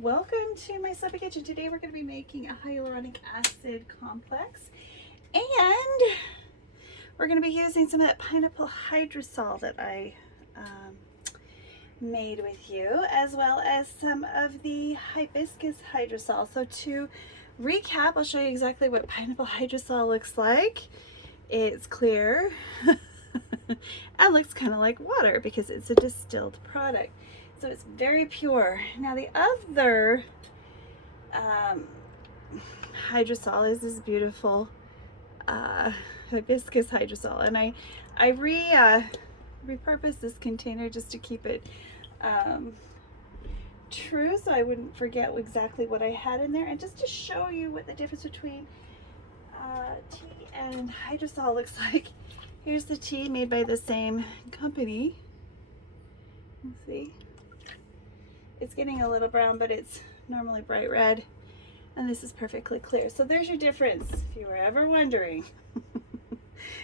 welcome to my Supper Kitchen. Today we're going to be making a hyaluronic acid complex, and we're going to be using some of that pineapple hydrosol that I made with you, as well as some of the hibiscus hydrosol. So to recap, I'll show you exactly what pineapple hydrosol looks like. It's clear and looks kind of like water because it's a distilled product. So it's very pure. Now the other hydrosol is this beautiful hibiscus hydrosol, and I repurposed this container just to keep it true, so I wouldn't forget exactly what I had in there, and just to show you what the difference between tea and hydrosol looks like. Here's the tea made by the same company. Let's see. It's getting a little brown, but it's normally bright red, and this is perfectly clear. So there's your difference, if you were ever wondering.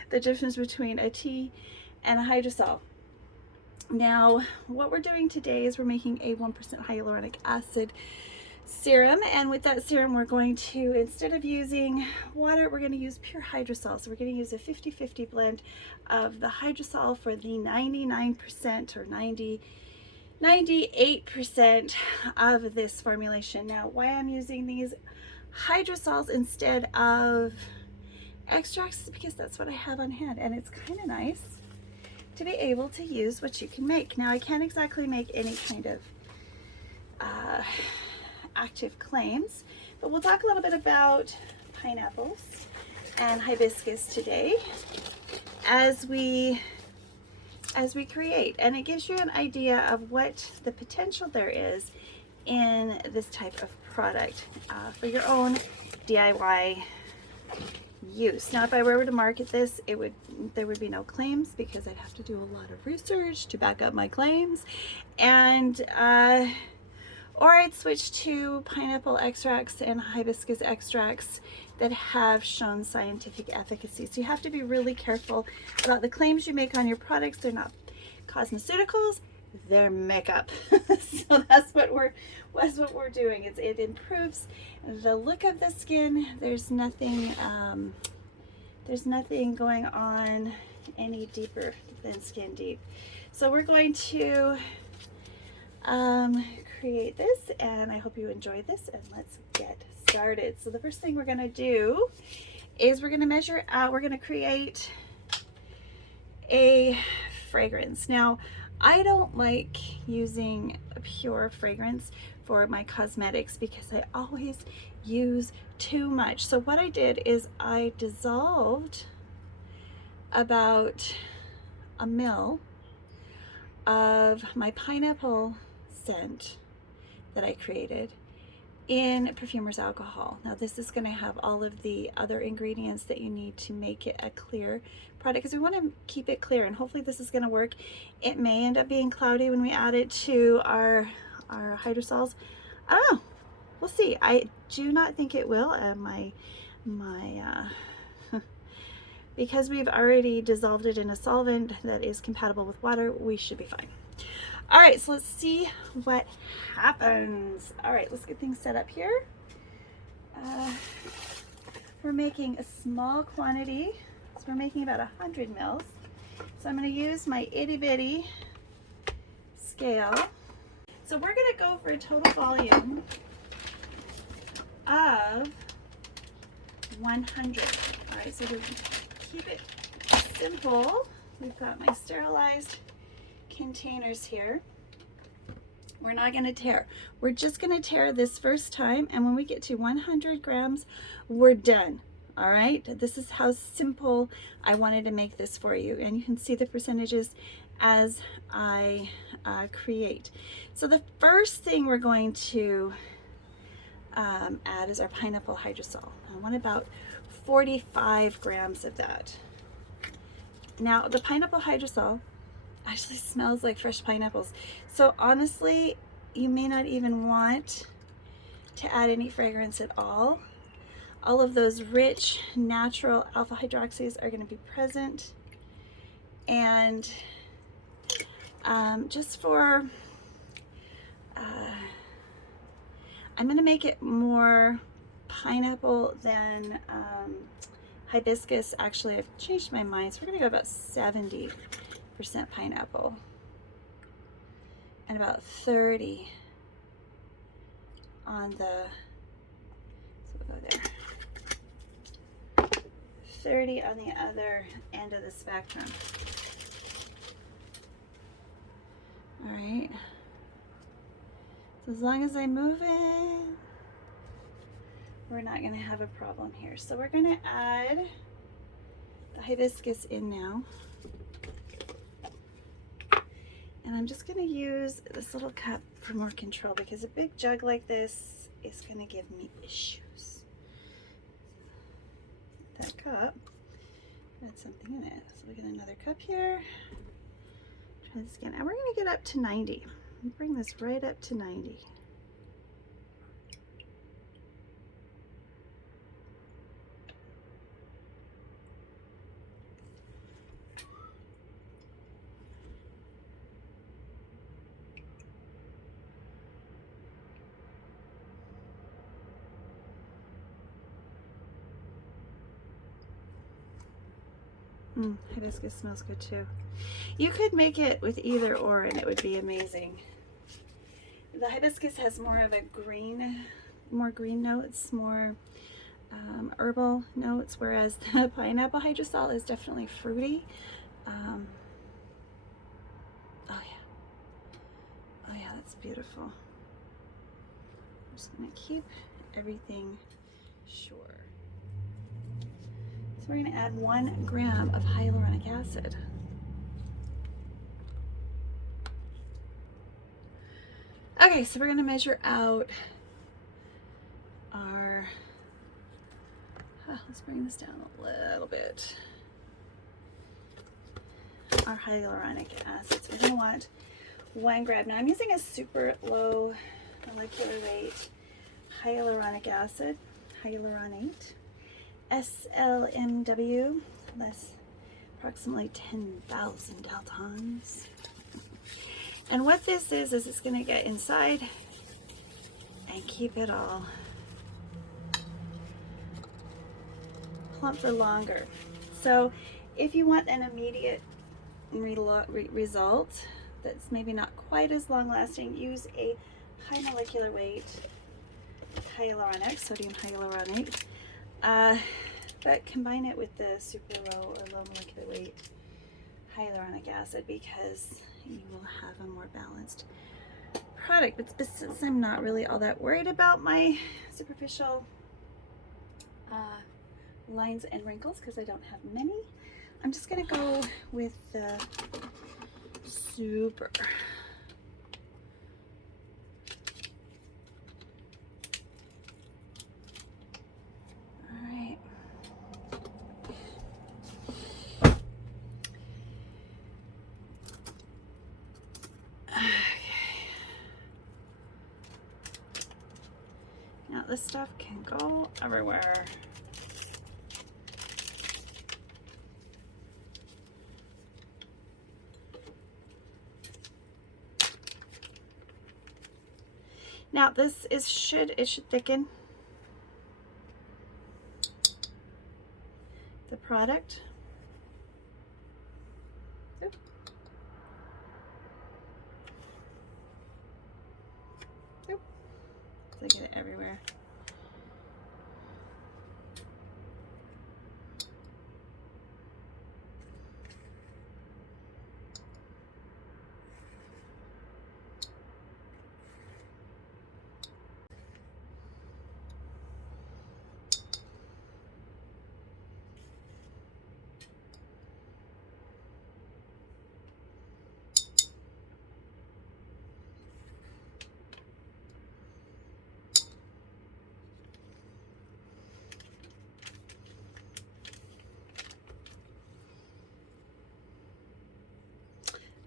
The difference between a tea and a hydrosol. Now, what we're doing today is we're making a 1% hyaluronic acid serum, and with that serum we're going to, instead of using water, we're going to use pure hydrosol. So we're going to use a 50-50 blend of the hydrosol for the 99% or 98% of this formulation. Now, why I'm using these hydrosols instead of extracts is because that's what I have on hand, and it's kind of nice to be able to use what you can make. Now, I can't exactly make any kind of active claims, but we'll talk a little bit about pineapples and hibiscus today as we create, and it gives you an idea of what the potential there is in this type of product for your own DIY use. Now, if I were to market this, there would be no claims because I'd have to do a lot of research to back up my claims, and or I'd switch to pineapple extracts and hibiscus extracts that have shown scientific efficacy. So you have to be really careful about the claims you make on your products. They're not cosmeceuticals, they're makeup. So that's what we're doing. It improves the look of the skin. There's nothing going on any deeper than skin deep. So we're going to create this, and I hope you enjoy this, and let's get started. So the first thing we're going to do is we're going to measure out, we're going to create a fragrance. Now, I don't like using a pure fragrance for my cosmetics because I always use too much. So what I did is I dissolved about a ml of my pineapple scent that I created in perfumer's alcohol. Now, this is going to have all of the other ingredients that you need to make it a clear product, because we want to keep it clear, and hopefully this is going to work. It may end up being cloudy when we add it to our hydrosols. I don't know, we'll see. I do not think it will. Because we've already dissolved it in a solvent that is compatible with water, we should be fine. All right, so let's see what happens. All right, let's get things set up here. We're making a small quantity, so we're making about 100 mils. So I'm going to use my itty bitty scale. So we're going to go for a total volume of 100. All right, so to keep it simple, we've got my sterilized containers here. We're not going to tear. We're just going to tear this first time, and when we get to 100 grams, we're done. All right, this is how simple I wanted to make this for you, and you can see the percentages as I create. So the first thing we're going to add is our pineapple hydrosol. I want about 45 grams of that. Now, the pineapple hydrosol actually smells like fresh pineapples. So honestly, you may not even want to add any fragrance at all. All of those rich, natural alpha hydroxys are going to be present. And just for I'm going to make it more pineapple than hibiscus. Actually, I've changed my mind, so we're going to go about 70% pineapple and about 30 on the, so we'll go there, 30 on the other end of the spectrum. All right, so as long as I move it, we're not going to have a problem here. So we're going to add the hibiscus in now. And I'm just going to use this little cup for more control because a big jug like this is going to give me issues. That cup, add something in it. So we get another cup here. Try this again. And we're going to get up to 90. Bring this right up to 90. Hibiscus smells good too. You could make it with either or and it would be amazing. The hibiscus has more of a green, more green notes, more herbal notes, whereas the pineapple hydrosol is definitely fruity. Oh yeah, that's beautiful. I'm just gonna keep everything short. So we're going to add 1 gram of hyaluronic acid. Okay, so we're going to measure out our, let's bring this down a little bit, our hyaluronic acid. So we're going to want 1 gram. Now I'm using a super low molecular weight hyaluronic acid, hyaluronate. SLMW, less approximately 10,000 daltons. And what this is it's going to get inside and keep it all plump for longer. So if you want an immediate result that's maybe not quite as long lasting, use a high molecular weight hyaluronic, sodium hyaluronate. But combine it with the super low or low molecular weight hyaluronic acid because you will have a more balanced product. But since I'm not really all that worried about my superficial lines and wrinkles because I don't have many, I'm just going to go with the super. Now this stuff can go everywhere. Now this is should thicken the product. Oop. Oop. So I get it everywhere.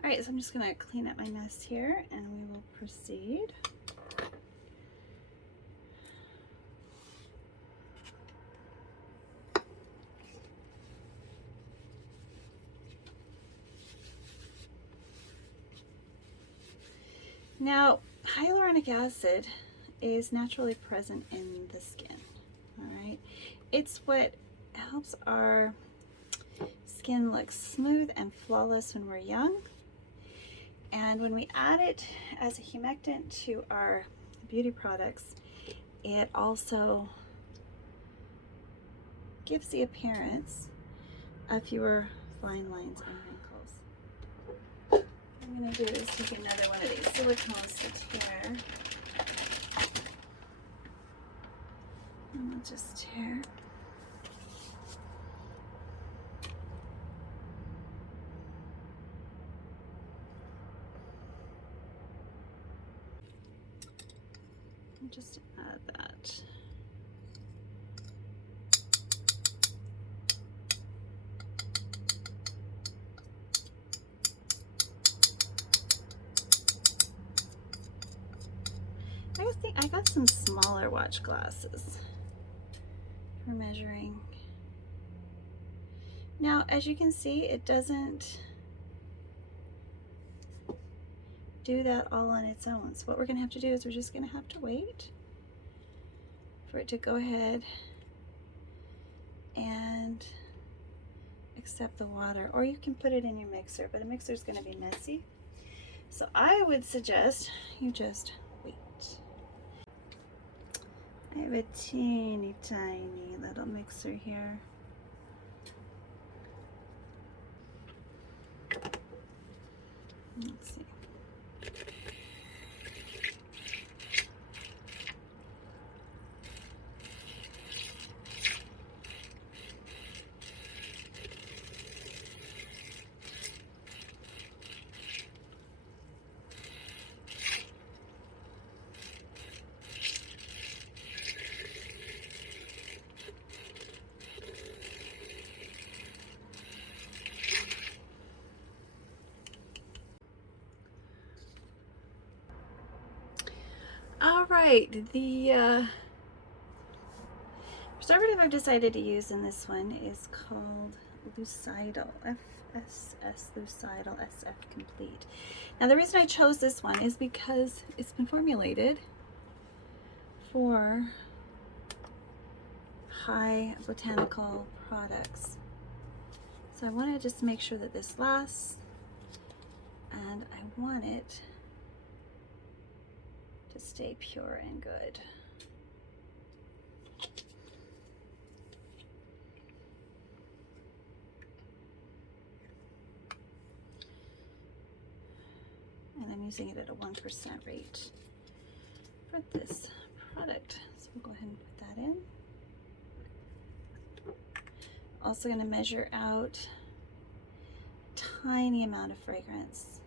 All right, so I'm just gonna clean up my mess here and we will proceed. Now, hyaluronic acid is naturally present in the skin. All right, it's what helps our skin look smooth and flawless when we're young. And when we add it as a humectant to our beauty products, it also gives the appearance of fewer fine lines and wrinkles. What I'm going to do is take another one of these silicones to tear. And we'll just tear. Just add that. I got some smaller watch glasses for measuring. Now, as you can see, it doesn't do that all on its own. So what we're gonna have to do is we're just gonna have to wait for it to go ahead and accept the water, or you can put it in your mixer, but a mixer is gonna be messy. So I would suggest you just wait. I have a teeny tiny little mixer here. Let's see. All right, the preservative I've decided to use in this one is called Lucidal, FSS Lucidal SF Complete. Now the reason I chose this one is because it's been formulated for high botanical products. So I want to just make sure that this lasts, and I want it to stay pure and good. And I'm using it at a 1% rate for this product. So we'll go ahead and put that in. Also going to measure out a tiny amount of fragrance.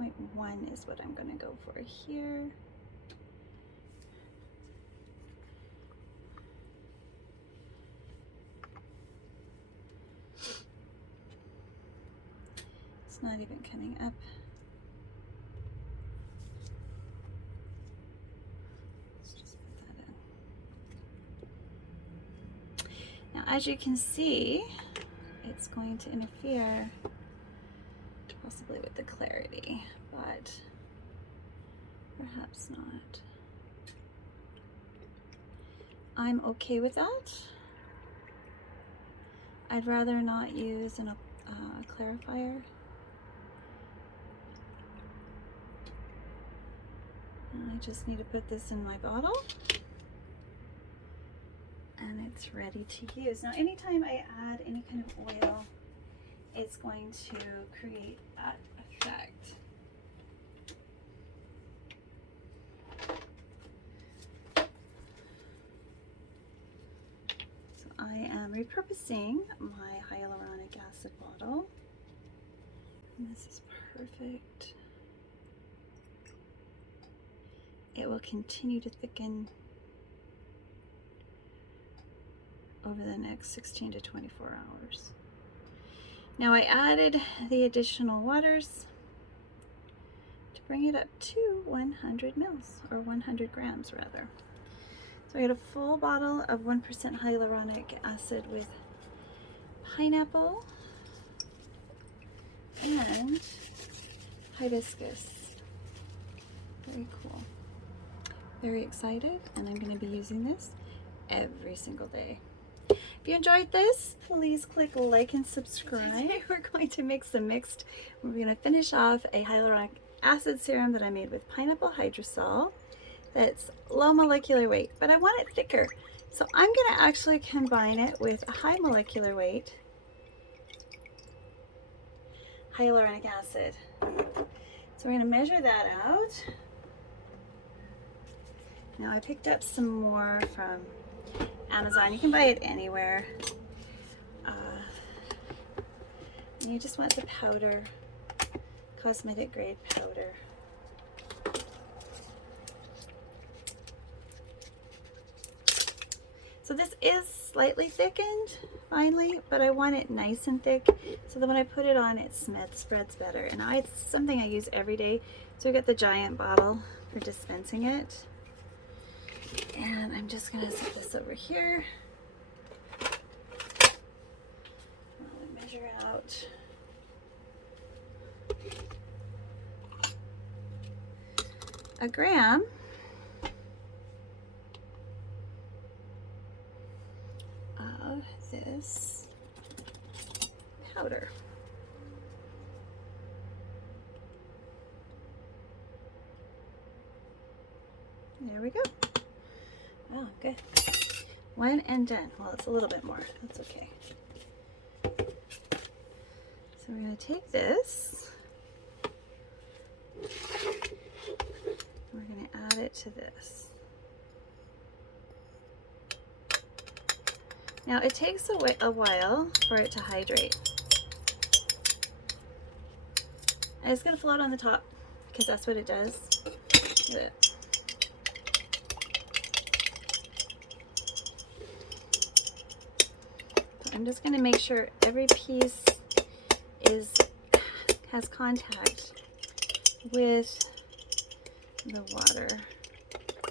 0.1 is what I'm going to go for here. It's not even coming up. Let's just put that in. Now, as you can see, it's going to interfere possibly with the clarity, but perhaps not. I'm okay with that. I'd rather not use a clarifier. I just need to put this in my bottle and it's ready to use. Now anytime I add any kind of oil, it's going to create that effect. So I am repurposing my hyaluronic acid bottle. And this is perfect. It will continue to thicken over the next 16 to 24 hours. Now I added the additional waters to bring it up to 100 mils, or 100 grams rather. So I got a full bottle of 1% hyaluronic acid with pineapple and hibiscus. Very cool. Very excited, and I'm going to be using this every single day. If you enjoyed this, please click like and subscribe. Today we're going to make some mixed. We're going to finish off a hyaluronic acid serum that I made with pineapple hydrosol. That's low molecular weight, but I want it thicker. So I'm going to actually combine it with a high molecular weight hyaluronic acid. So we're going to measure that out. Now I picked up some more from Amazon. You can buy it anywhere. And you just want the powder, cosmetic grade powder. So this is slightly thickened finally, but I want it nice and thick so that when I put it on, it spreads better. And it's something I use every day. So I got the giant bottle for dispensing it. And I'm just gonna set this over here. I'll measure out. A gram of this powder. There we go. Oh, good. One and done. Well, it's a little bit more. That's okay. So we're going to take this. We're going to add it to this. Now, it takes a while for it to hydrate. And it's going to float on the top because that's what it does. Look at it. I'm just going to make sure every piece has contact with the water,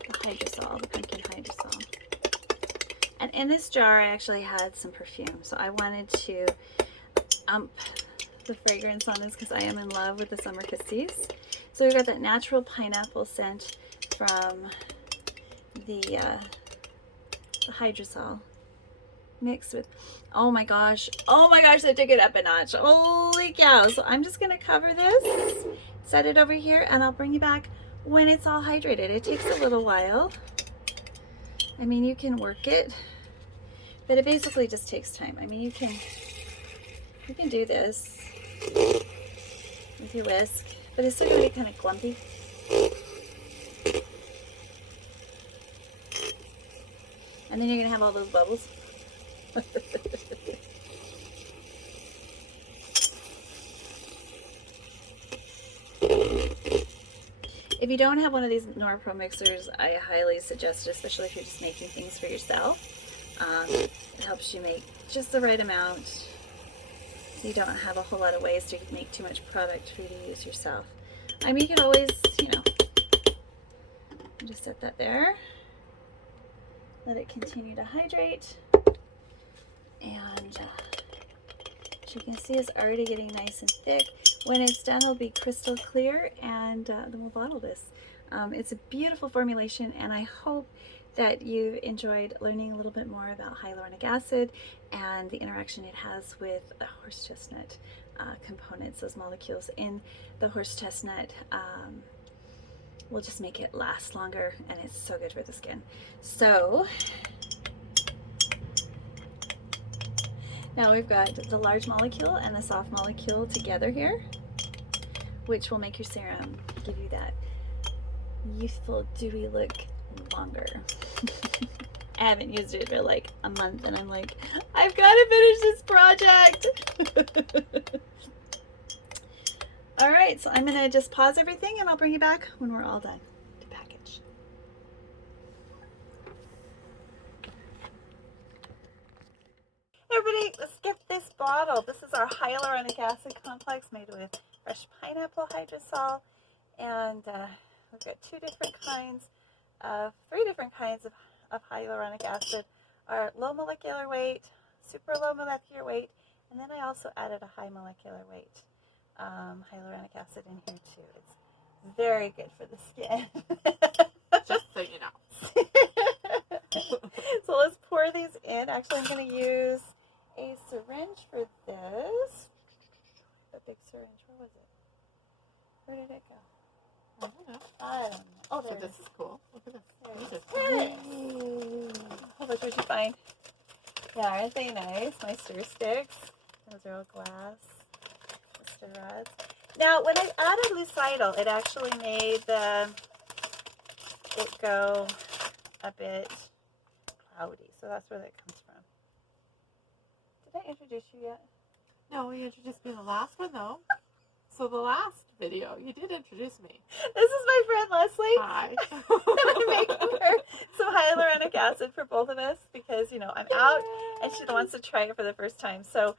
the hydrosol, the pumpkin hydrosol. And in this jar I actually had some perfume, so I wanted to ump the fragrance on this because I am in love with the summer cassis. So we got that natural pineapple scent from the hydrosol mixed with, oh my gosh, I took it up a notch. Holy cow. So I'm just going to cover this, set it over here, and I'll bring you back when it's all hydrated. It takes a little while. I mean, you can work it, but it basically just takes time. I mean, you can do this with your whisk, but it's still going to be kind of clumpy. And then you're going to have all those bubbles. If you don't have one of these Nora Pro mixers, I highly suggest it, especially if you're just making things for yourself. It helps you make just the right amount. You don't have a whole lot of ways to make too much product for you to use yourself. I mean, you can always, just set that there. Let it continue to hydrate. And as you can see, it's already getting nice and thick. When it's done, it'll be crystal clear, and then we'll bottle this. It's a beautiful formulation, and I hope that you've enjoyed learning a little bit more about hyaluronic acid and the interaction it has with the horse chestnut components. Those molecules in the horse chestnut will just make it last longer, and it's so good for the skin. So now we've got the large molecule and the soft molecule together here, which will make your serum give you that youthful, dewy look longer. I haven't used it for like a month, and I'm like, I've got to finish this project. All right, so I'm gonna just pause everything, and I'll bring you back when we're all done to package. Everybody, let's get this bottle. This is our hyaluronic acid complex made with fresh pineapple hydrosol, and we've got three different kinds of hyaluronic acid. Our low molecular weight, super low molecular weight, and then I also added a high molecular weight hyaluronic acid in here too. It's very good for the skin. Just so you know. So let's pour these in. Actually, I'm going to use a syringe for this. A big syringe. Where was it? Where did it go? I don't know. I don't know. Oh, there So it this is. is cool. Look at this. There it is. How much would you find? Yeah, aren't they nice? My stir sticks. Those are all glass. The stir rods. Now, when I added lucidal, it actually made it go a bit cloudy. So that's where that comes from. Did I introduce you yet? No, you introduced me in the last one, though. So the last video, you did introduce me. This is my friend Leslie. Hi. And I'm making her some hyaluronic acid for both of us because, you know, I'm out and she wants to try it for the first time. So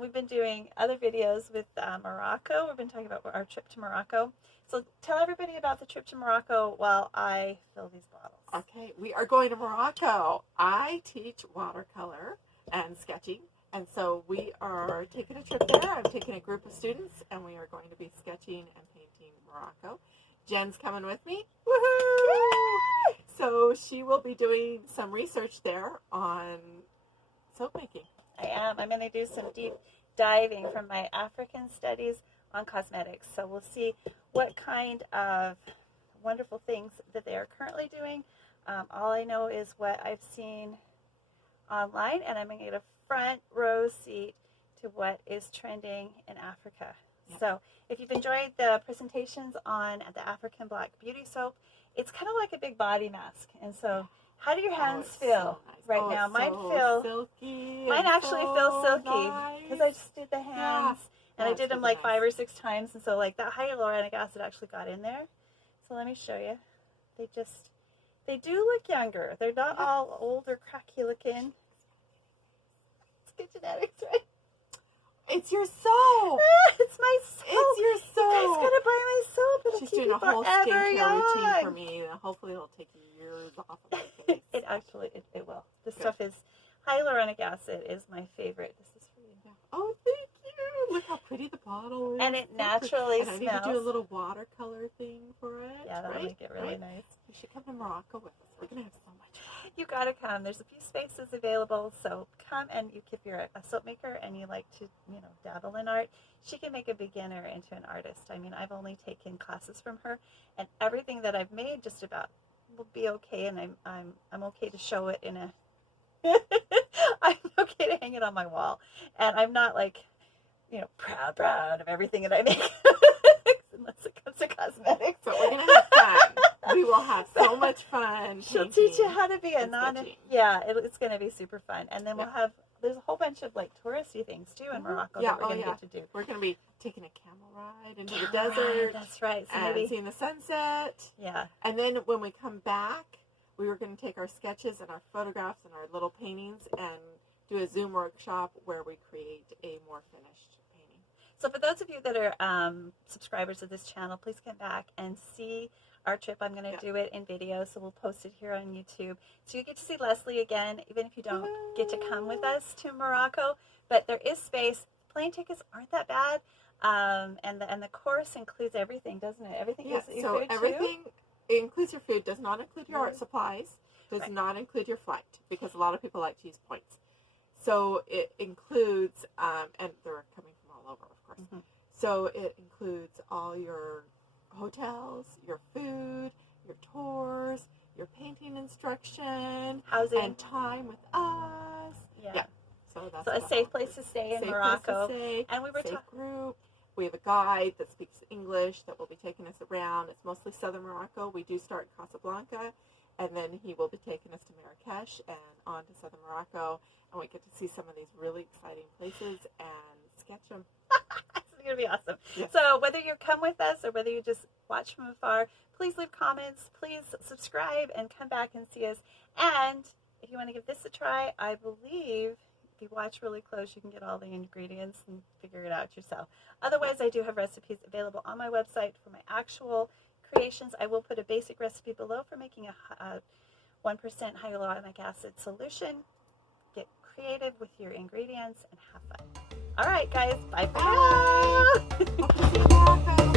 we've been doing other videos with Morocco. We've been talking about our trip to Morocco. So tell everybody about the trip to Morocco while I fill these bottles. Okay, we are going to Morocco. I teach watercolor and sketching. And so we are taking a trip there. I'm taking a group of students, and we are going to be sketching and painting Morocco. Jen's coming with me. Woohoo! So she will be doing some research there on soap making. I am. I'm going to do some deep diving from my African studies on cosmetics. So we'll see what kind of wonderful things that they are currently doing. All I know is what I've seen online, and I'm going to get a front row seat to what is trending in Africa. Yep. So if you've enjoyed the presentations on the African Black Beauty Soap, it's kind of like a big body mask. And so how do your hands feel right now? Mine feel silky. Mine actually feel silky because I just did the hands and I did them like 5 or 6 times. And so like that hyaluronic acid actually got in there. So let me show you. They do look younger. They're not all old or cracky looking. Good genetics, right? It's your soap. It's my soap. It's your soap. You guys gotta buy my soap. It'll She's keep doing you a whole forever skincare young. routine for me. Hopefully it'll take years off of my face. It actually, it will. This stuff is, hyaluronic acid is my favorite. This is for you. Oh, thank you. Look how pretty the bottle is. And it naturally smells. And I need to do a little watercolor thing for it. Yeah, that'll make it really nice. You should come to Morocco with us. We're going to have so much fun. You gotta come. There's a few spaces available, so come. And if you're a soap maker and you like to, you know, dabble in art, she can make a beginner into an artist. I mean, I've only taken classes from her, and everything that I've made just about will be okay. And I'm okay to show it in a. I'm okay to hang it on my wall, and I'm not like, you know, proud of everything that I make, unless it comes to cosmetics. But we're gonna have fun. We will have so much fun. She'll teach you how to be a it's going to be super fun. And then there's a whole bunch of like touristy things too in Morocco that we're going to get to do. We're going to be taking a camel ride into the desert. That's right. So and seeing the sunset. Yeah. And then when we come back, we were going to take our sketches and our photographs and our little paintings and do a Zoom workshop where we create a more finished painting. So for those of you that are subscribers of this channel, please come back and see our trip. I'm going to do it in video, so we'll post it here on YouTube. So you get to see Leslie again, even if you don't get to come with us to Morocco. But there is space. Plane tickets aren't that bad, and the course includes everything, doesn't it? Everything is your food everything it includes your food. Does not include your art supplies. Does not include your flight, because a lot of people like to use points. So it includes, and they're coming from all over, of course. Mm-hmm. So it includes all your hotels, your food, your tours, your painting instruction, housing, and time with us. Yeah. So that's a safe place to stay in Morocco. And we were talking group. We have a guide that speaks English that will be taking us around. It's mostly southern Morocco. We do start in Casablanca, and then he will be taking us to Marrakesh and on to southern Morocco, and we get to see some of these really exciting places and sketch them. It's going to be awesome. Yes. So whether you come with us or whether you just watch from afar, please leave comments, please subscribe, and come back and see us. And if you want to give this a try, I believe if you watch really close, you can get all the ingredients and figure it out yourself. Otherwise, I do have recipes available on my website for my actual creations. I will put a basic recipe below for making a 1% hyaluronic acid solution. Get creative with your ingredients and have fun. All right, guys. Bye for now.